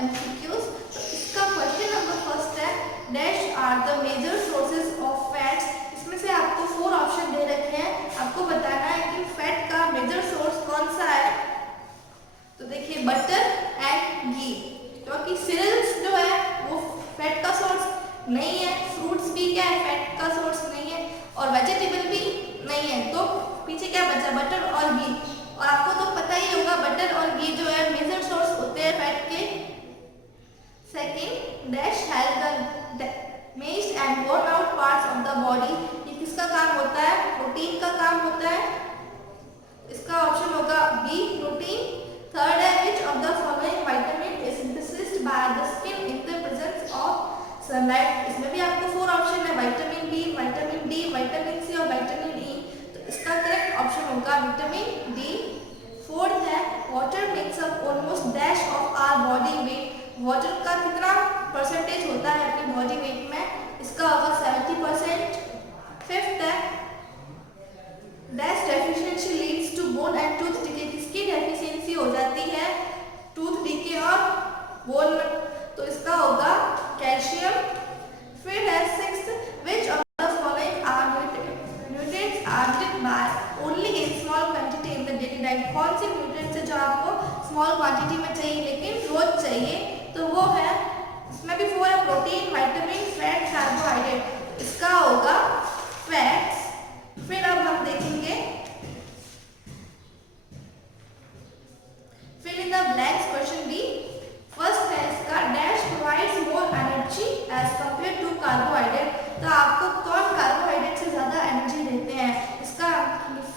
MCQs. तो इसका question number first है, dash are the major sources of fats. इसमें से आपको 4 ऑप्शन दे रखे हैं, आपको बताना है कि फैट का मेजर सोर्स कौन सा है। तो देखिए बटर एंड घी, क्योंकि सीरियल्स जो है वो फैट का सोर्स नहीं है, फ्रूट्स भी क्या है फैट का सोर्स नहीं है, और वेजिटेबल भी नहीं है। तो पीछे क्या बचा, बटर और घी। और आपको तो पता ही होगा बटर और घी जो है मेजर सोर्स होते हैं फैट के। Second, dash help the messed and worn out parts of the body. ये किसका काम होता है, प्रोटीन का काम होता है। इसका ऑप्शन होगा बी, प्रोटीन। थर्ड है, which of the following vitamin is synthesised by the skin in the presence of sunlight. इसमें भी आपको 4 ऑप्शन है, vitamin B, vitamin D, vitamin C और विटामिन ई। तो इसका करेक्ट ऑप्शन होगा विटामिन डी। फोर्थ है, water makes up almost dash of our body weight. Water का कितना परसेंटेज होता है अपनी बॉडी वेट में, इसका होगा 70%। फिफ्थ है, dash deficiency leads to bone and tooth decay. किसकी डेफिशिएंसी हो जाती है, टूथ डिके और बोन, तो इसका होगा कैल्शियम। फिर है sixth, which of the following are nutrients are needed by only in small quantity in the daily diet. कौन से न्यूट्रिएंट्स है जो आपको स्मॉल क्वांटिटी में चाहिए लेकिन रोज चाहिए, तो वो है, इसमें भी 4 है, प्रोटीन, विटामिन, फैट, कार्बोहाइड्रेट। इसका होगा फैट्स। फिर अब हम देखेंगे fill in the blanks question B. First है इसका, dash provides more energy as compare to carbohydrate. तो आपको कौन कार्बोहाइड्रेट से ज्यादा एनर्जी देते हैं, इसका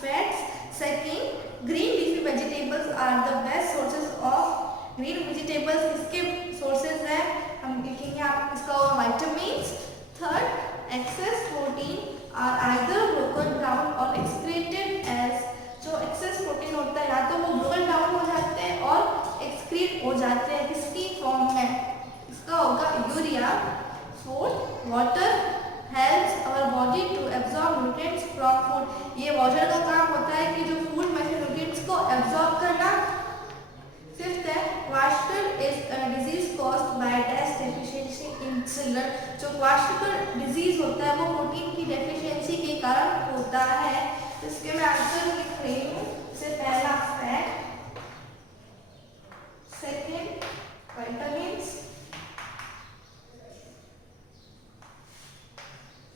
fats. Second, green leafy vegetables are the best sources of. Green vegetables किसके सोर्सेज हैं, हम लिखेंगे आप, इसका होगा vitamins. Third, excess protein are either broken down or excreted as. जो एक्सेस प्रोटीन होता है या तो वो ब्रोकन डाउन हो जाते हैं और एक्सक्रीट हो जाते हैं, किसकी फॉर्म में, इसका होगा urea. Fourth, water helps our body to absorb nutrients from food. ये वाटर का काम होता है कि जो फूड में से न्यूट्रिएंट्स को एब्जॉर्ब करना। फिफ्थ है, kwashiorkor is a disease caused by dash deficiency in children. जो क्वाशकर डिजीज होता है वो प्रोटीन की डेफिशिएंसी के कारण होता है। इसके मैं आंसर लिख रही हूँ। इससे पहला फैट, सेकंड विटामिन्स,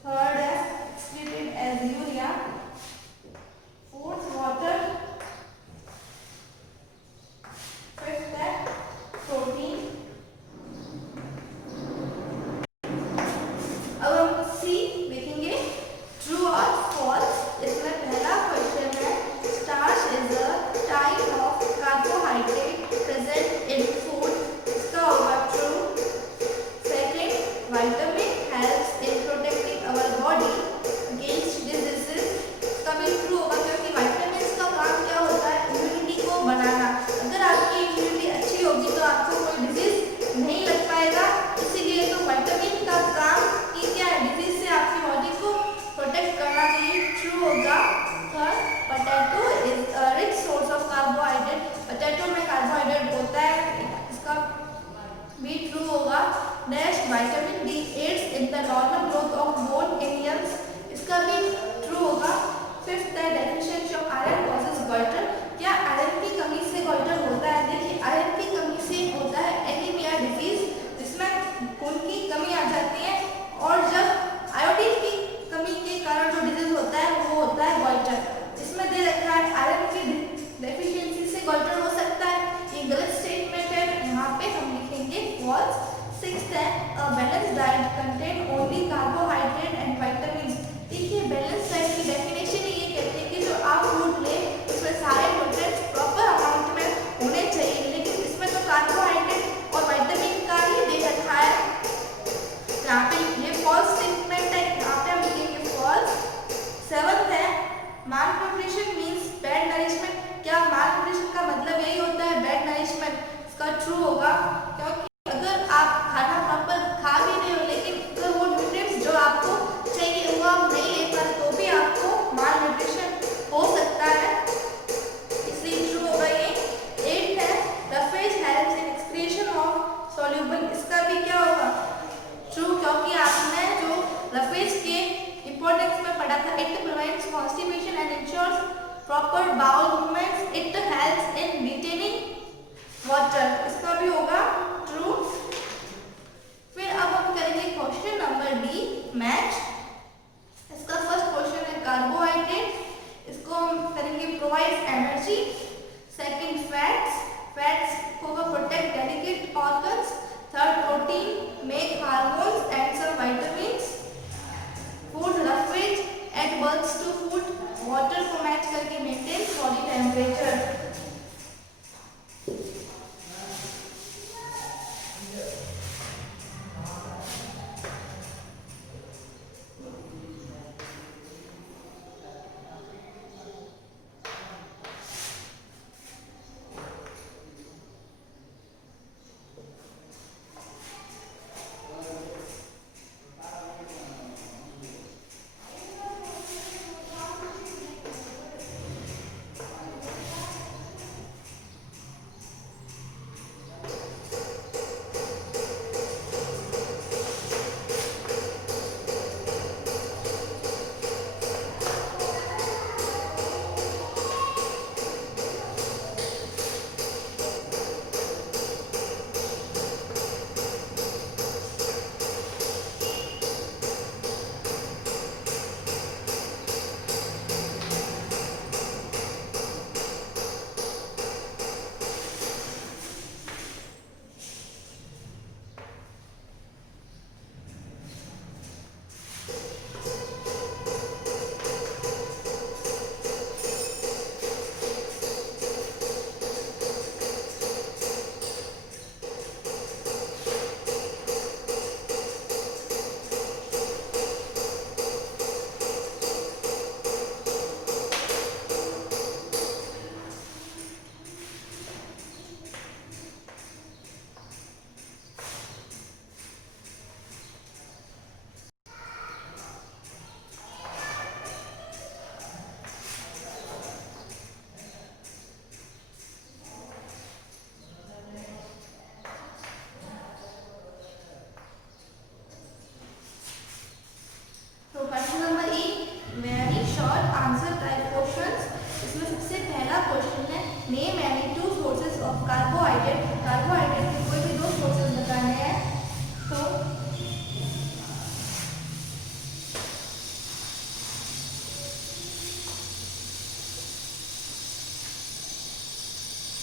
थर्ड है excreted as urea, fourth water, fifth है प्रोटीन। अब हम सी देखेंगे, ट्रू और फॉल्स। इसमें पहला क्वेश्चन है, starch is a type of carbohydrate present in food. इसका होगा true. Second, vitamin helps in protecting our body against diseases. इसका भी ट्रू होगा, क्योंकि विटामिन का काम क्या होता है, इम्यूनिटी को बनाना। अगर आपकी इम्यूनिटी अच्छी होगी तो आपको कोई डिजीज नहीं लग पाएगा, इसीलिए तो विटामिन का काम कि क्या है, डिजीज से आपकी बॉडी को प्रोटेक्ट करना चाहिए। ट्रू होगा। Third, potato is a rich source of carbohydrate. Potato में कार्बोहाइड्रेट होता है, इसका भी ट्रू होगा। Dash vitamin D aids in the normal growth of bone in youngs. इसका भी ट्रू होगा। फिफ्थ है, deficiency of iron causes goiter. क्या आयरन की कमी से गॉइटर होता है? देखिए आयरन की कमी से होता है एनीमिया डिजीज, जिसमें खून की कमी आ जाती है, और जब आयोडीन की कमी के कारण जो डिजीज होता है वो होता है गॉइटर। इसमें दे रखा है आयरन की डेफिशिएंसी से गॉइटर हो सकता है, ये गलत स्टेटमेंट है, यहाँ पे हम लिखेंगे फॉल्स। सिक्स्थ है, a balance diet contain only carbohydrate and vitamins. देखिए बैलेंस डाइट की डेफिनेशन ये कहते हैं कि जो proper bowel movements, it helps in retaining water. इसका भी होगा true. फिर अब हम करेंगे क्वेश्चन नंबर डी, मैच. इसका फर्स्ट क्वेश्चन है कार्बोहाइड्रेट. इसको हम करेंगे provides energy. Second fats. Fats को protect delicate organs. Third protein, make hormones and some vitamins. Food roughage, add bulks to food. Water को मैच करके मेंटेन बॉडी टेम्परेचर.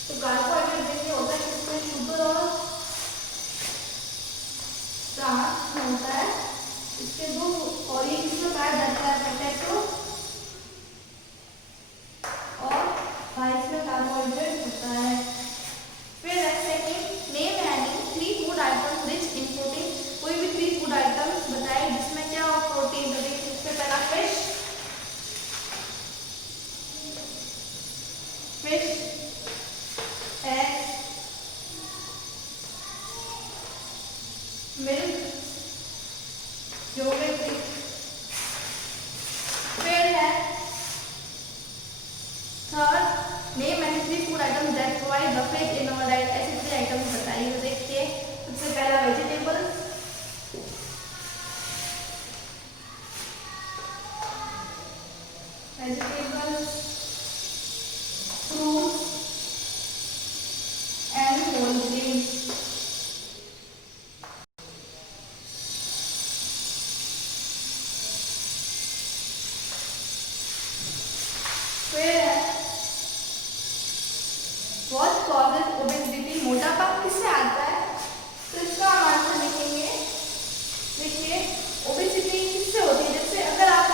तो carbohydrate देखिए होता है इसमें शुगर और स्टार्च होता है. इसके दो और ये इसमें पाया जाता है पोटैटो और राइस में कार्बोहाइड्रेट होता है. फिर second, name any 3 food items rich in protein. कोई भी 3 फूड आइटम्स बताए जिसमें क्या हो प्रोटीन. तो देखिए सबसे पहला फिश. eggs, milk, yogurt. फिर है third, name any 3 food items that provide roughage in our diet. ऐसे 3 आइटम्स बताइए. तो देखिए सबसे पहला vegetables, fruits and whole grains. फिर what causes obesity. मोटापा किससे आता है. तो इसका हम आंसर लिखेंगे. देखिए ओबेसिटी किससे होती है. जैसे अगर आप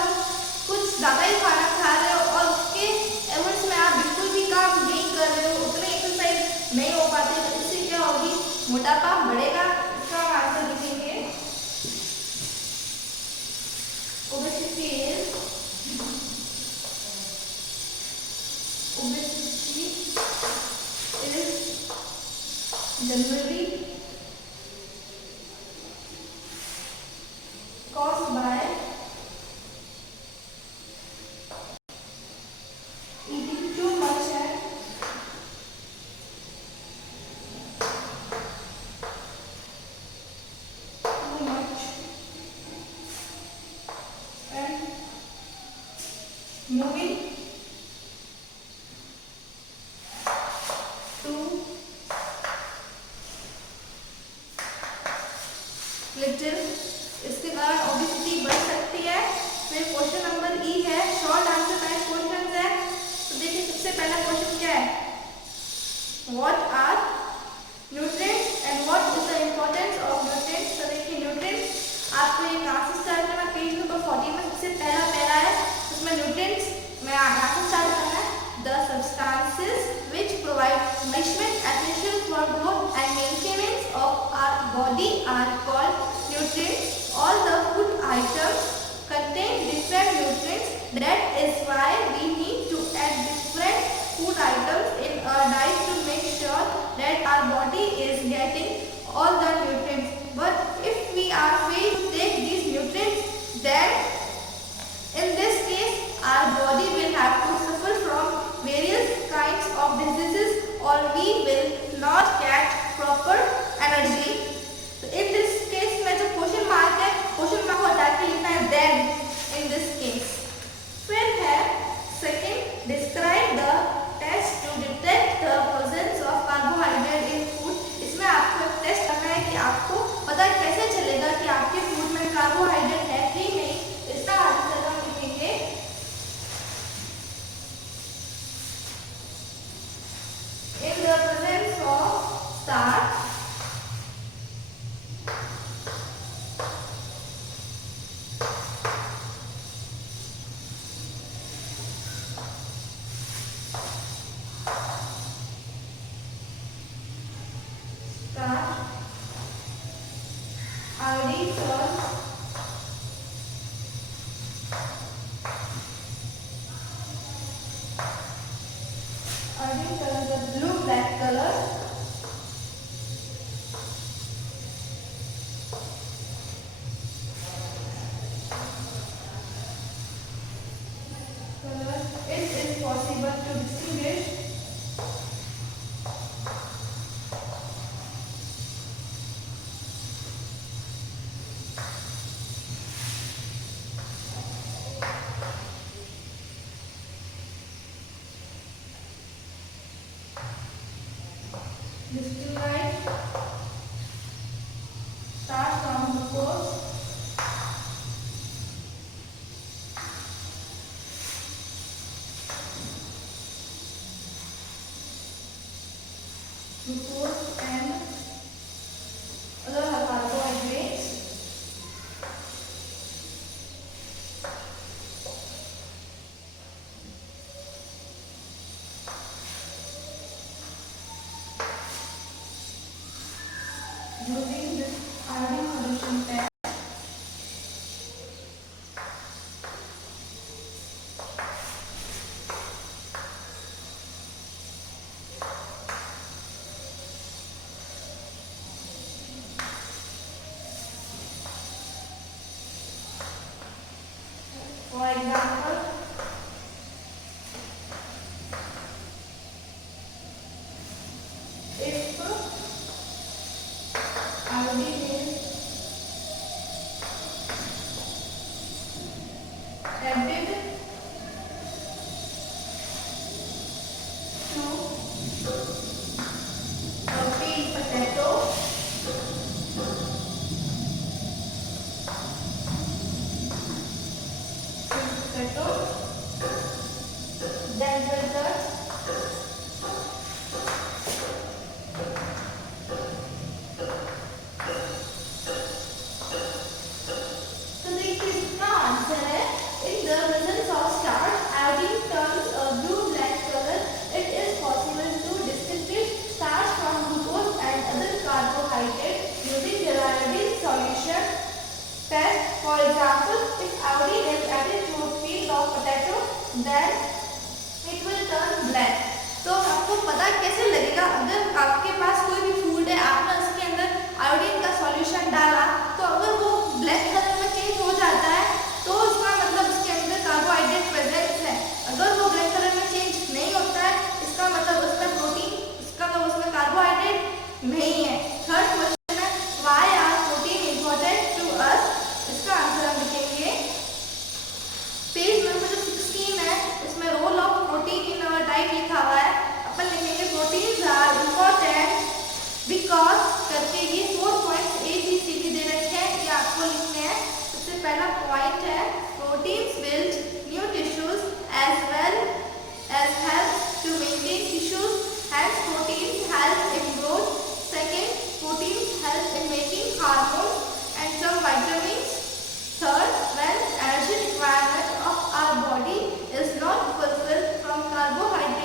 कुछ ज़्यादा ही खाना खा रहे हो और उसके एवरेज में आप बिल्कुल भी काम नहीं कर रहे हो, उतने एक्सरसाइज नहीं हो पाते, तो इससे क्या होगी, मोटापा बढ़ेगा. इसका हम आंसर लिखेंगे. Obesity is generally caused by eating too much and moving the substances which provide nourishment essential for growth and maintenance of our body are called nutrients. All the food items contain different nutrients. That is why we need to add different food items in our diet to make sure that our body is getting all the nutrients. But if we are failed to take these nutrients, then in this case our body will have to suffer from various kinds of diseases, or we will not get proper energy. So in this case में जो question mark है, question mark को हटा के लिखना है then in this case. फिर है second, describe the test to detect the presence of carbohydrate in food. इसमें आपको एक टेस्ट करना है कि आपको पता कैसे चलेगा कि आपके फूड में कार्बोहाइड्रेट है कि नहीं. इसका आंसर हम लिखेंगे in the presence of starch, iodine salts, iodine color, the blue black color, it is possible to distinguish distillate starch from glucose, and other carbohydrates. Using this iodine solution test, for example, if iodine is added to a peeled potato, then results test. For example, if iodine is added to a peel of potato, then it will turn black. तो आपको पता कैसे लगेगा? अगर आपके पास कोई भी food है, आपने उसके अंदर आयोडीन का सॉल्यूशन डाला, तो अगर वो ब्लैक कलर में चेंज हो जाता है, तो इसका मतलब उसके अंदर कार्बोहाइड्रेट प्रेजेंस है. अगर वो ब्लैक कलर में चेंज नहीं होता है, इसका मतलब उसमें प्रोटीन, इसका मतलब उसमें कार्बोहाइड्रेट नहीं है. थर्ड क्वेश्चन है, why are protein important to us? इसका आंसर हम लिखेंगे पेज नंबर 16 है, इसमें role of protein in our diet लिखा हुआ है. अपन लिखेंगे प्रोटीन्स आर इम्पोर्टेंट बिकॉज करके ये 4 points A B C D दे रखे हैं, ये आपको लिखने हैं. सबसे पहला पॉइंट है proteins build new tissues as well as help to maintain tissues, hence proteins help in growth. Second, proteins help in making hormones and some vitamins. Third, when energy requirement of our body is not fulfilled from carbohydrates,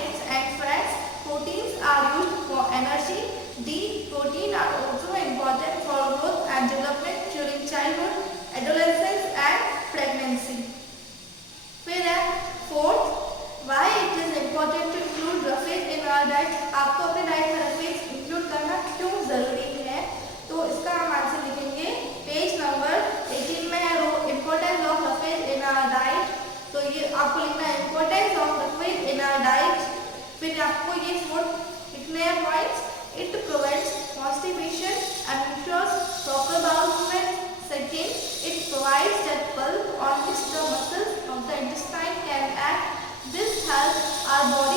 फिर आपको ये note लिखने हैं points. It prevents constipation and ensures proper bowel movement. Second, it provides that bulk on which the muscles of the intestine can act. This helps our body